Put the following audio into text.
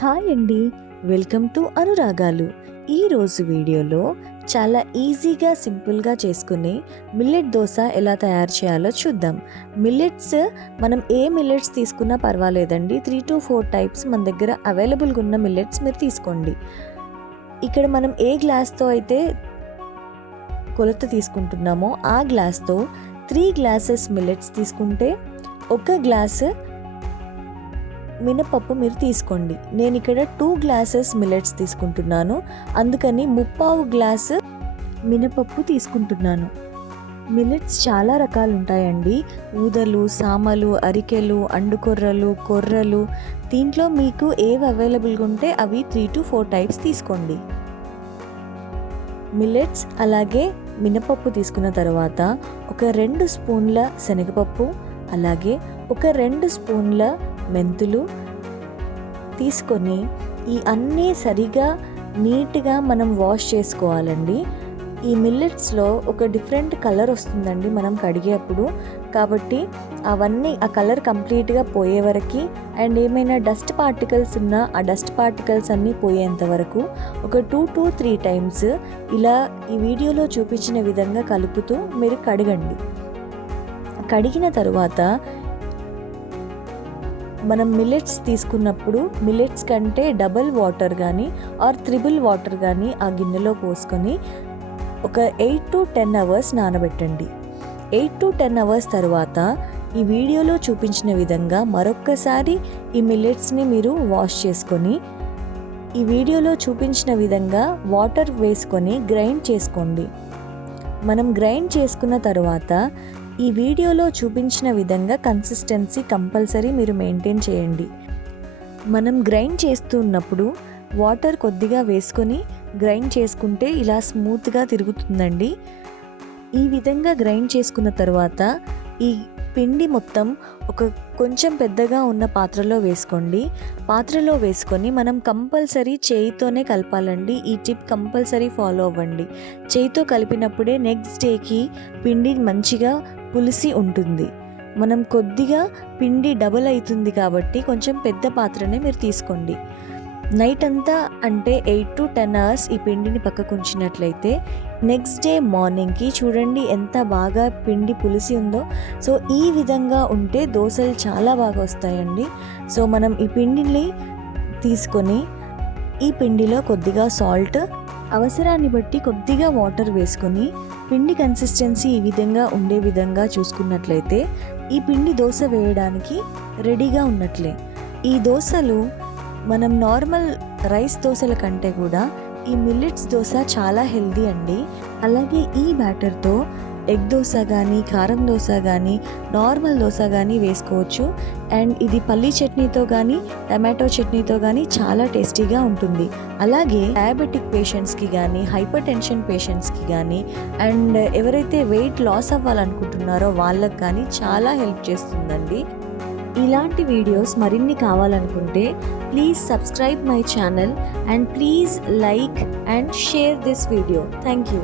Hi అండి, welcome to అనురాగాలు. ఈరోజు వీడియోలో చాలా ఈజీగా సింపుల్గా చేసుకునే మిల్లెట్ దోశ ఎలా తయారు చేయాలో చూద్దాం. మిల్లెట్స్ మనం ఏ మిల్లెట్స్ తీసుకున్నా పర్వాలేదండి. 3 to 4 టైప్స్ మన దగ్గర అవైలబుల్గా ఉన్న మిల్లెట్స్ మీరు తీసుకోండి. ఇక్కడ మనం ఏ గ్లాస్తో అయితే కొలత తీసుకుంటున్నామో ఆ గ్లాస్తో 3 గ్లాసెస్ మిల్లెట్స్ తీసుకుంటే 1 గ్లాసు మినపప్పు మీరు తీసుకోండి. నేను ఇక్కడ 2 గ్లాసెస్ మిల్లెట్స్ తీసుకుంటున్నాను, అందుకని 3/4 గ్లాసు మినపప్పు తీసుకుంటున్నాను. మిల్లెట్స్ చాలా రకాలు ఉంటాయండి. ఊదలు, సామలు, అరికెలు, అండుకొర్రలు, కొర్రలు. దీంట్లో మీకు ఏవి అవైలబుల్గా ఉంటే అవి 3 to 4 టైప్స్ తీసుకోండి. మిల్లెట్స్ అలాగే మినపప్పు తీసుకున్న తర్వాత ఒక 2 స్పూన్ల శనగపప్పు, అలాగే ఒక 2 స్పూన్ల మెంతులు తీసుకొని ఈ అన్నీ సరిగా నీట్గా మనం వాష్ చేసుకోవాలండి. ఈ మిల్లెట్స్లో ఒక డిఫరెంట్ కలర్ వస్తుందండి మనం కడిగేటప్పుడు, కాబట్టి అవన్నీ ఆ కలర్ కంప్లీట్గా పోయే వరకు అండ్ ఏమైనా డస్ట్ పార్టికల్స్ ఉన్నా ఆ డస్ట్ పార్టికల్స్ అన్నీ పోయేంత వరకు ఒక 2 to 3 టైమ్స్ ఇలా ఈ వీడియోలో చూపించిన విధంగా కలుపుతూ మీరు కడగండి. కడిగిన తరువాత మనం మిల్లెట్స్ తీసుకున్నప్పుడు మిల్లెట్స్ కంటే డబుల్ వాటర్ కానీ ఆర్ 3 వాటర్ కానీ ఆ గిన్నెలో పోసుకొని ఒక 8 to 10 అవర్స్ నానబెట్టండి. 8 to 10 అవర్స్ తర్వాత ఈ వీడియోలో చూపించిన విధంగా మరొక్కసారి ఈ మిల్లెట్స్ని మీరు వాష్ చేసుకొని ఈ వీడియోలో చూపించిన విధంగా వాటర్ వేసుకొని గ్రైండ్ చేసుకోండి. మనం గ్రైండ్ చేసుకున్న తర్వాత ఈ వీడియోలో చూపించిన విధంగా కన్సిస్టెన్సీ కంపల్సరీ మీరు మెయింటైన్ చేయండి. మనం గ్రైండ్ చేస్తున్నప్పుడు వాటర్ కొద్దిగా వేసుకొని గ్రైండ్ చేసుకుంటే ఇలా స్మూత్గా తిరుగుతుందండి. ఈ విధంగా గ్రైండ్ చేసుకున్న తర్వాత ఈ పిండి మొత్తం ఒక కొంచెం పెద్దగా ఉన్న పాత్రలో వేసుకోండి. పాత్రలో వేసుకొని మనం కంపల్సరీ చేయితోనే కలపాలండి. ఈ టిప్ కంపల్సరీ ఫాలో అవ్వండి. చేయితో కలిపినప్పుడే నెక్స్ట్ డేకి పిండి మంచిగా పులిసి ఉంటుంది. మనం కొద్దిగా పిండి డబుల్ అవుతుంది కాబట్టి కొంచెం పెద్ద పాత్రనే మీరు తీసుకోండి. నైట్ అంతా అంటే 8 to 10 అవర్స్ ఈ పిండిని పక్కకు ఉంచినట్లయితే నెక్స్ట్ డే మార్నింగ్కి చూడండి ఎంత బాగా పిండి పులిసి ఉందో. సో ఈ విధంగా ఉంటే దోశలు చాలా బాగా వస్తాయండి. సో మనం ఈ పిండిని తీసుకొని ఈ పిండిలో కొద్దిగా సాల్ట్, అవసరాన్ని బట్టి కొద్దిగా వాటర్ వేసుకొని పిండి కన్సిస్టెన్సీ ఈ విధంగా ఉండే విధంగా చూసుకున్నట్లయితే ఈ పిండి దోశ వేయడానికి రెడీగా ఉన్నట్లే. ఈ దోశలు మనం నార్మల్ రైస్ దోశల కంటే కూడా ఈ మిల్లెట్స్ దోశ చాలా హెల్దీ అండి. అలాగే ఈ బ్యాటర్తో ఎగ్ దోశ కానీ, కారం దోశ కానీ, నార్మల్ దోశ కానీ వేసుకోవచ్చు. అండ్ ఇది పల్లీ చట్నీతో కానీ టమాటో చట్నీతో కానీ చాలా టేస్టీగా ఉంటుంది. అలాగే డయాబెటిక్ పేషెంట్స్కి కానీ, హైపర్ టెన్షన్ పేషెంట్స్కి కానీ అండ్ ఎవరైతే వెయిట్ లాస్ అవ్వాలనుకుంటున్నారో వాళ్ళకి కానీ చాలా హెల్ప్ చేస్తుందండి. ఇలాంటి వీడియోస్ మరిన్ని కావాలనుకుంటే please subscribe my channel and please like and share this video. Thank you.